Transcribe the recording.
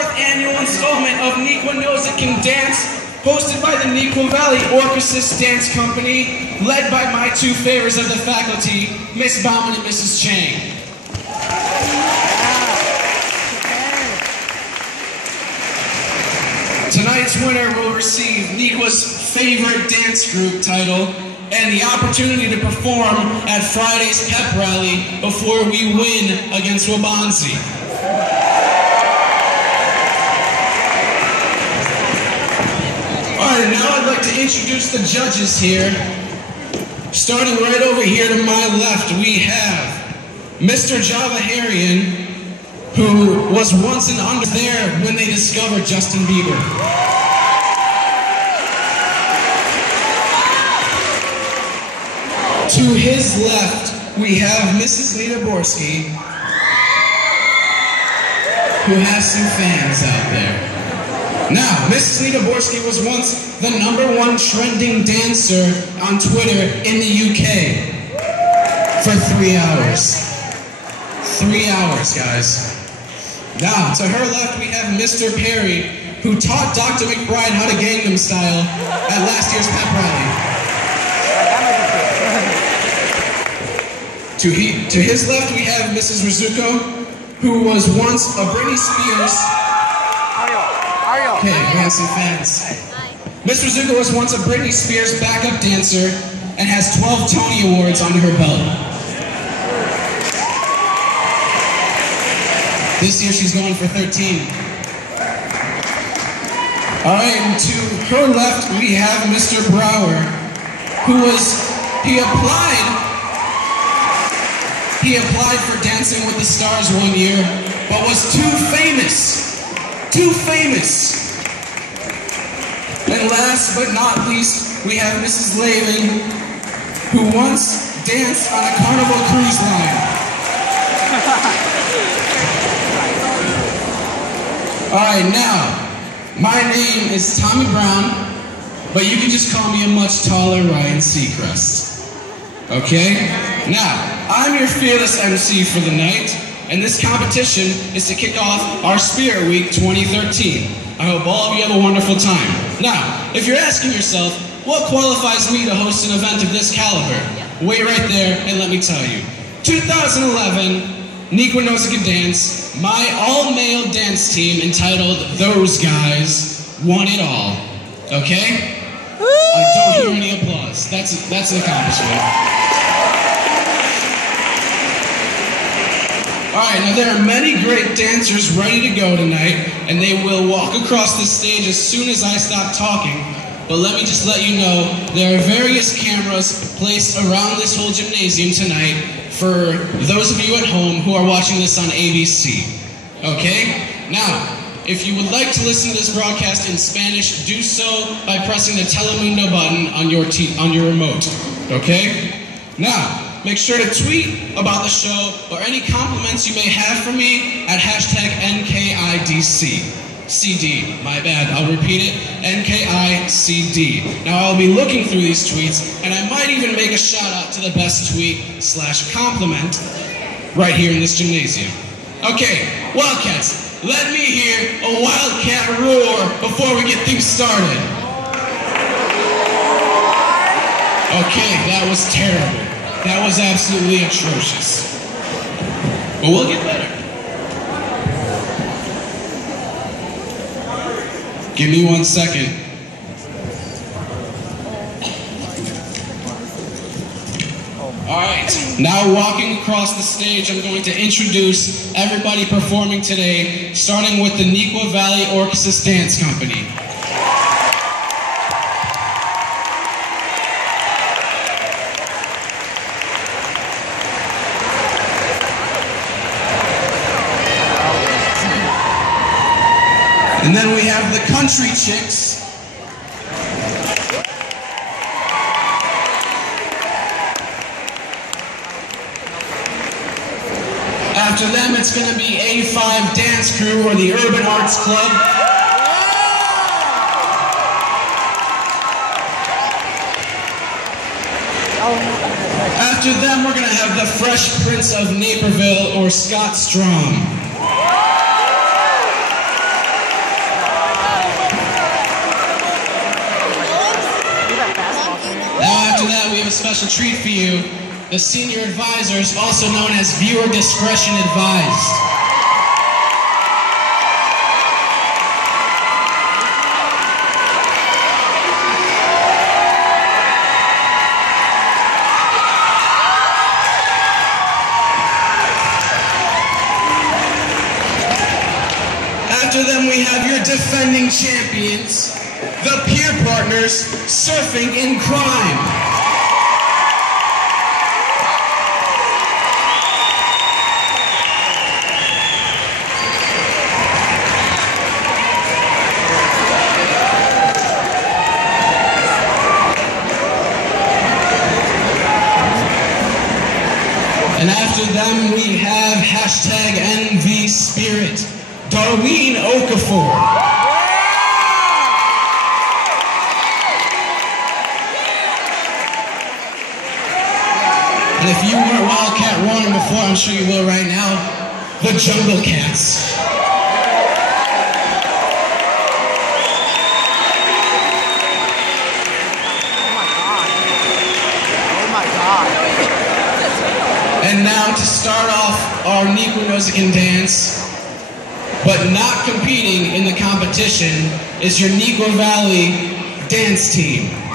4th annual installment of Neuqua Music and Dance, hosted by the Neuqua Valley Orchestra Dance Company, led by my two favorites of the faculty, Miss Bauman and Mrs. Chang. Tonight's winner will receive Neuqua's favorite dance group title and the opportunity to perform at Friday's pep rally before we win against Wabanzi. Alright, now I'd like to introduce the judges here. Starting right over here to my left, we have Mr. Javaharian, who was once an under there when they discovered Justin Bieber. To his left, we have Mrs. Nita Borski, who has some fans out there. Now, Mrs. Nita Borski was once the #1 trending dancer on Twitter in the UK for 3 hours. 3 hours, guys. Now, to her left, we have Mr. Perry, who taught Dr. McBride how to Gangnam Style at last year's pep rally. To his left, we have Mrs. Rizuko, who was once a Britney Spears. Okay, we have some fans. Miss Rizuko was once a Britney Spears backup dancer and has 12 Tony Awards under her belt. This year she's going for 13. Alright, and to her left we have Mr. Brower, he applied for Dancing with the Stars one year, but was too famous. And last but not least, we have Mrs. Lavin, who once danced on a Carnival cruise line. Alright, now, my name is Tommy Brown, but you can just call me a much taller Ryan Seacrest. Okay? Now, I'm your fearless MC for the night, and this competition is to kick off our Spirit Week 2013. I hope all of you have a wonderful time. Now, if you're asking yourself, what qualifies me to host an event of this caliber? Wait right there and let me tell you. 2011, Neuqua Music and Dance, my all-male dance team entitled Those Guys, won it all. Okay? I don't hear any applause. That's an accomplishment. Alright, now there are many great dancers ready to go tonight, and they will walk across the stage as soon as I stop talking. But let me just let you know, there are various cameras placed around this whole gymnasium tonight for those of you at home who are watching this on ABC. Okay? Now, if you would like to listen to this broadcast in Spanish, do so by pressing the Telemundo button on your remote. Okay? Now, make sure to tweet about the show or any compliments you may have for me at #NKIDC. CD, my bad, I'll repeat it, NKICD. Now I'll be looking through these tweets, and I might even make a shout out to the best tweet/compliment right here in this gymnasium. Okay, Wildcats, let me hear a Wildcat roar before we get things started. Okay, that was terrible. That was absolutely atrocious. But we'll get better. Give me 1 second. Alright, now walking across the stage, I'm going to introduce everybody performing today, starting with the Neuqua Valley Orchestra Dance Company. And then we have the Country Chicks. After them, it's going to be A5 Dance Crew or the Urban Arts Club. After them, we're going to have the Fresh Prince of Naperville or Scott Strom. a special treat for you. The senior advisors, also known as viewer discretion advised. After them, we have your defending champions, the peer partners surfing in crime. And after them, we have hashtag NV Spirit, Darlene Okafor. And if you weren't Wildcat Warning before, I'm sure you will right now, the Jungle Cats. And now to start off our Neuqua Music and Dance, but not competing in the competition, is your Neuqua Valley dance team.